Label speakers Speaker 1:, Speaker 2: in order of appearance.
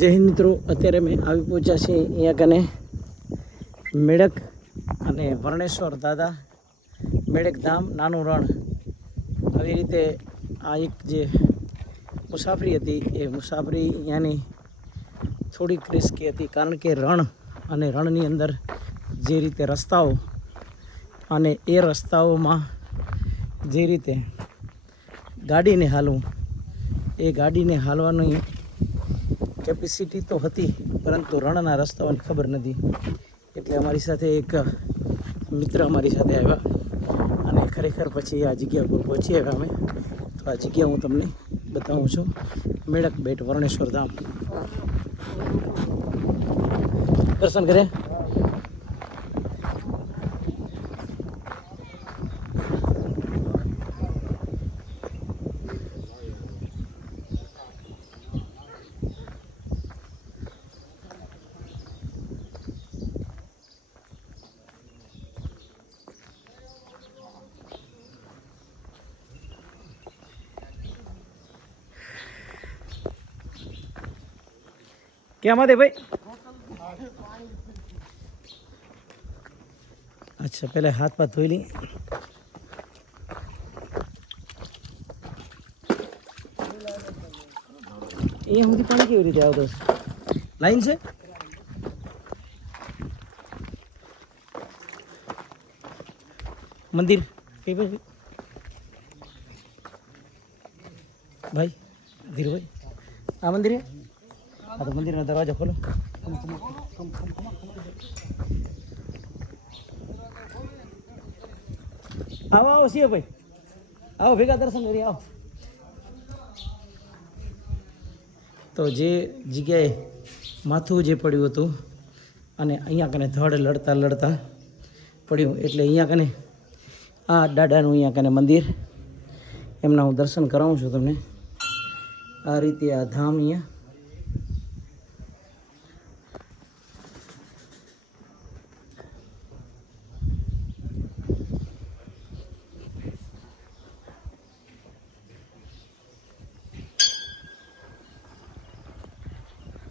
Speaker 1: જય હિન્દ મિત્રો. અત્યારે અમે આવી પહોંચ્યા છીએ અહીંયા કને મેળક અને વર્ણેશ્વર દાદા મેળક ધામ, નાનું રણ. આવી રીતે આ એક જે મુસાફરી હતી એ મુસાફરી અહીંયાની થોડીક રિસ્કી હતી કારણ કે રણ અને રણની અંદર જે રીતે રસ્તાઓ અને એ રસ્તાઓમાં જે રીતે ગાડીને હાલવું, એ ગાડીને હાલવાની કેપેસિટી તો હતી, પરંતુ રણના રસ્તાઓની ખબર નથી. એટલે અમારી સાથે એક મિત્ર અમારી સાથે આવ્યા અને ખરેખર પછી આ જગ્યા પર પહોંચી આવ્યા અમે. તો આ જગ્યા હું તમને બતાવું છું. મેળક બેટ વર્ણેશ્વર ધામ. દર્શન કર્યા? ક્યાં માટે ભાઈ અચ્છા પહેલા હાથ પાથ ધોઈ લઈ અહીંયા સુધી પાણી કેવી રીતે આવતો હશે લાઈન છે મંદિર કઈ બાજુ ભાઈ ધીરુભાઈ આ મંદિર હે હા તો મંદિરનો દરવાજો ખોલો આવો આવો છીએ ભાઈ આવો ભેગા દર્શન કરી આવો તો જે જગ્યાએ માથું જે પડ્યું હતું અને અહીંયા કને ધડ લડતા લડતા પડ્યું એટલે અહીંયા કને આ દાદાનું અહીંયા કને મંદિર. એમના હું દર્શન કરાવું છું તમને. આ રીતે આ ધામ અહીંયા